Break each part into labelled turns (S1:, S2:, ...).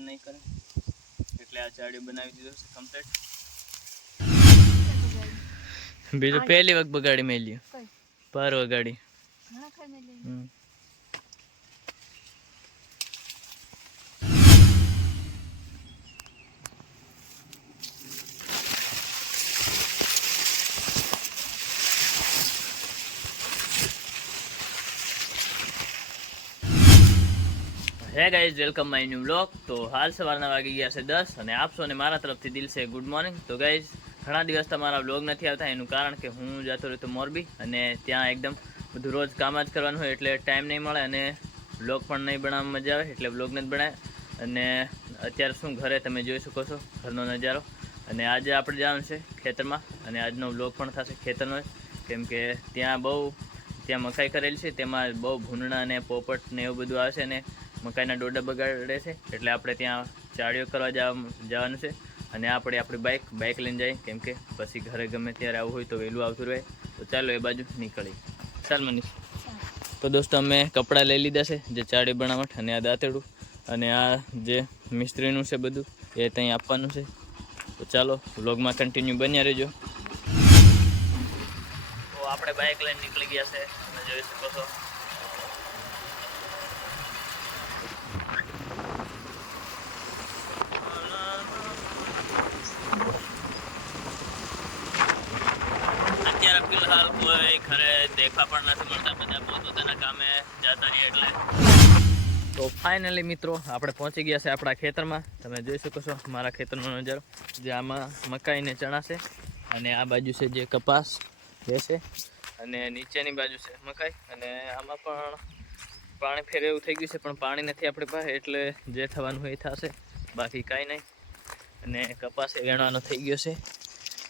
S1: બગાડ નહીં કરે. એટલે આ ચાડીઓ બનાવી દીધો છે કમ્પ્લીટ બીજું પહેલી વખત બગાડી મેલ્યું.
S2: પર
S1: પાર વગાડી hey guys welcome my new blog તો હાલ સવારના વાગી ગયા છે દસ અને આપશો અને મારા તરફથી દિલ છે ગુડ મોર્નિંગ તો ગાઈઝ ઘણા દિવસ તમારા બ્લોગ નથી આવતા, એનું કારણ કે હું જતો રહ્યો મોરબી અને ત્યાં એકદમ બધું રોજ કામ જ કરવાનું હોય એટલે ટાઈમ નહીં મળે અને બ્લોગ પણ નહીં બનાવવામાં મજા આવે, એટલે બ્લોગ નથી બનાવે અને અત્યારે શું ઘરે તમે જોઈ શકો છો, ઘરનો નજારો. અને આજે આપણે જવાનું છે ખેતરમાં અને આજનો બ્લોગ પણ થશે ખેતરનો કેમ કે ત્યાં બહુ, ત્યાં મકાઈ કરેલી છે, તેમાં બહુ ભૂંડણા અને પોપટ ને એવું બધું આવે છે ને મકાઈના ડોડા બગાડે છે. એટલે આપણે ત્યાં ચાળીઓ કરવા જવા જવાનું છે. અને આપણે આપણી બાઇક બાઇક લઈને જઈએ. કેમ કે પછી ઘરે ગમે ત્યારે આવવું હોય તો વહેલું આવતું રહે. તો ચાલો એ બાજુ નીકળી ચાલ મનીષ. તો દોસ્તો, અમે કપડાં લઈ લીધા છે, જે ચાળી બનાવટ અને આ દાંતેડું. અને આ જે મિસ્ત્રીનું છે બધું, એ ત્યાં આપવાનું છે. તો ચાલો વ્લોગમાં કન્ટિન્યુ બન્યા રહેજો. તો આપણે બાઇક લઈને નીકળી ગયા છે. તમે જોઈ શકો છો અત્યારે ફિલહાલ કોઈ ખરે દેખા પણ નથી મળતા. બધા પોતપોતાના કામે જતા રહીએ એટલે. તો ફાઇનલી મિત્રો, આપણે પહોંચી ગયા છે આપણા ખેતરમાં. તમે જોઈ શકો છો મારા ખેતરનો નજારો. જે આમાં મકાઈ ને ચણા છે અને આ બાજુ છે જે કપાસ જે છે અને નીચેની બાજુ છે મકાઈ. અને આમાં પણ પાણી ફેર એવું થઈ ગયું છે, પણ પાણી નથી આપણી પાસે, એટલે જે થવાનું એ થશે. બાકી કાંઈ નહીં. અને કપાસ એ વેણવાનો થઈ ગયો છે.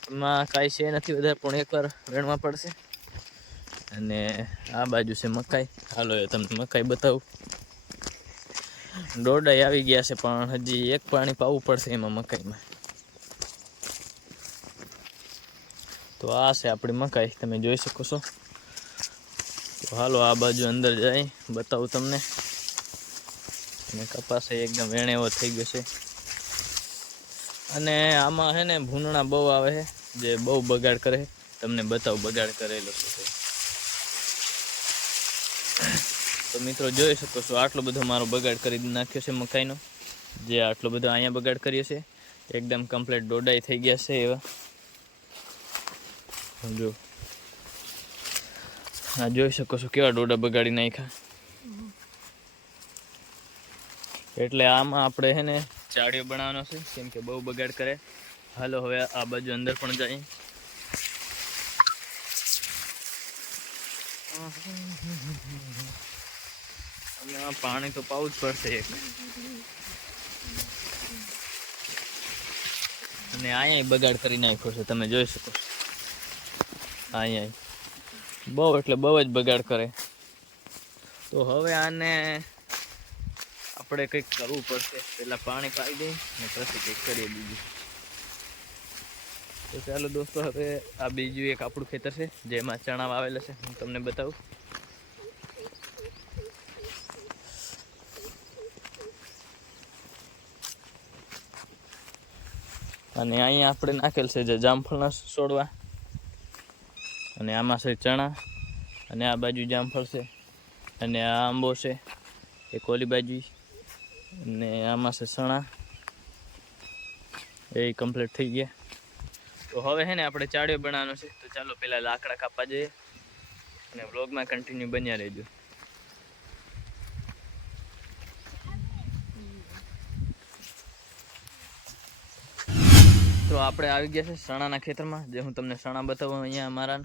S1: એમાં કાંઈ છે નથી વધારે પણ એકવાર વેણવા પડશે. અને આ બાજુ છે મકાઈ. હાલો એ તમને મકાઈ બતાવું. દોડાઈ આવી ગયા છે, પણ હજી એક પાણી પાવું પડશે એમાં મકાઈમાં. તો આ છે આપણી મકાઈ, તમે જોઈ શકો છો. તો હાલો આ બાજુ અંદર જાય, બતાવું તમને. અને કપાસ એકદમ વેણેવો થઈ ગયો છે. અને આમાં છે ને ભૂંડણા બહુ આવે છે જે બહુ બગાડ કરે તમને બતાવું બગાડ કરેલો છે. તો મિત્રો જોઈ શકો છો, આટલો બધો મારો બગાડ કરી નાખ્યો છે મકાઈનો. જે આટલો બધો અહીંયા બગાડ કર્યો છે, એકદમ કમ્પ્લીટ દોડાઈ થઈ ગયા છે એવા. જો. આ જોઈ શકો છો કેવા ડોડા બગાડી નાખ્યા. એટલે આમાં આપણે છે ને ચાડીઓ બનાવવાનો છે, કેમ કે બહુ બગાડ કરે. હાલો, હવે આ બાજુ અંદર પણ જઈએ. પાણી તો પાવું જ પડશે અને અહીંયા બગાડ કરી નાખ્યો છે, તમે જોઈ શકો અહીંયા બહુ એટલે બહુ જ બગાડ કરે. તો હવે આને આપણે કંઈક કરવું પડશે. પહેલાં પાણી પાઈ દઈ ને પછી કંઈક કરીએ બીજું. તો ચાલો દોસ્તો, હવે આ બીજું એક આપણું ખેતર છે, જેમાં ચણા વાવેલા છે. હું તમને બતાવું. અને અહીંયા આપણે નાખેલ છે જે જામફળના છોડવા. અને આમાં છે ચણા. અને આ બાજુ જામફળ છે. અને આ આંબો છે. એક ઓલી બાજુ. અને આમાં છે સણા. એ કમ્પ્લીટ થઈ ગયા. તો હવે હે ને આપણે ચાળીઓ બનાવવાનો છે. તો ચાલો પહેલાં લાકડા કાપવા જઈએ અને વ્લોગમાં કન્ટિન્યુ બન્યા રહેજો. તો આપણે આવી ગયા છે સણાના ખેતરમાં, જે હું તમને સણા બતાવું અહીંયા અમારા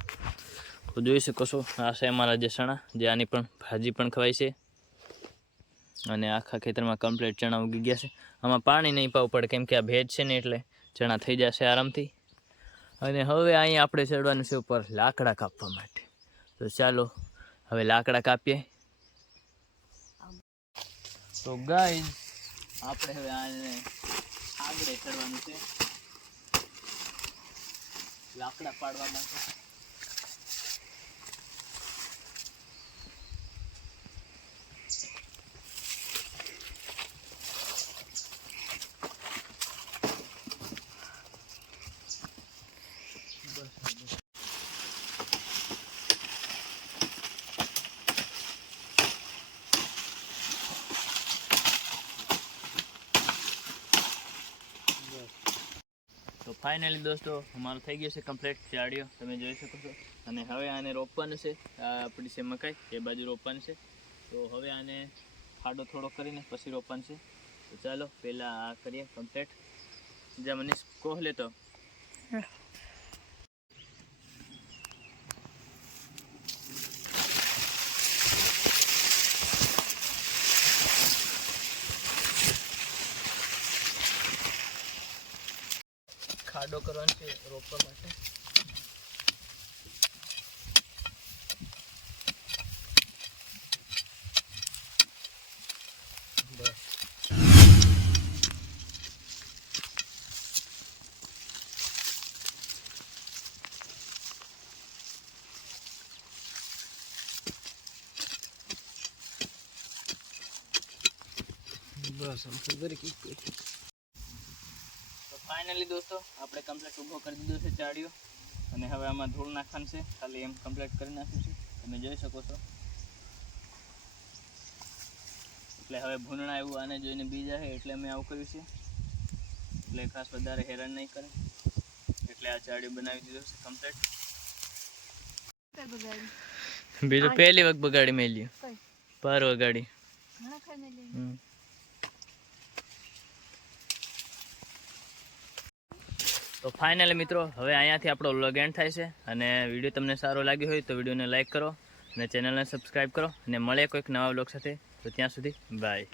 S1: જોઈ શકો છો, આ છે અમારા જે સણા, જે આની પણ ભાજી પણ ખવાય છે. અને આખા ખેતરમાં કમ્પ્લીટ ચણા ઉગી ગયા છે. આમાં પાણી નહીં પાવું પડે, કેમ કે આ ભેજ છે ને એટલે ચણા થઈ જશે આરામથી. અને હવે અહીંયા આપણે ચડવાનું છે ઉપર લાકડા કાપવા માટે. તો ચાલો, હવે લાકડા કાપીએ. તો ગાય આપણે હવે આને આગળ ચડવાનું છે. લાકડા પાડવા માટે. ફાઇનલી દોસ્તો, અમારો થઈ ગયો છે કમ્પ્લીટ ચાડ્યો તમે જોઈ શકો છો. અને હવે આને રોપવાનું છે. આપણી છે મકાઈ, એ બાજુ રોપવાનું છે. તો હવે આને ખાડો થોડો કરીને પછી રોપવાનું છે. તો ચાલો, પહેલાં આ કરીએ કમ્પ્લીટ જ્યાં મનીષ, કોહ લેતો ખાડો કરવાનો છે રોપવા માટે બસ
S2: બસ આમ તો દરેક એક એક.
S1: તો ફાઇનલી દોસ્તો આપણે કમ્પ્લીટ ઊભો કરી દીધો છે ચાડ્યો અને હવે આમાં ધૂળ નાખવાનું છે. ખાલી એમ કમ્પ્લીટ કરી નાખ્યું છે. તમે જોઈ શકો છો. એટલે હવે ભૂંડણા એવું આને જોઈને બીજા છે એટલે અમે આવું કર્યું છે. એટલે ખાસ વધારે હેરાન નહીં કરે. એટલે આ ચાડીઓ બનાવી દીધો છે કમ્પ્લીટ બીજું પહેલી વખત બગાડી મેલ્યું. પર વગાડી. તો ફાઇનલી મિત્રો, હવે અહીંયાથી આપણો વ્લોગ એન્ડ થાય છે અને વીડિયો તમને સારો લાગ્યો હોય તો વિડીયોને લાઇક કરો અને ચેનલને સબસ્ક્રાઈબ કરો અને મળે કોઈક નવા વ્લોગ સાથે. તો ત્યાં સુધી બાય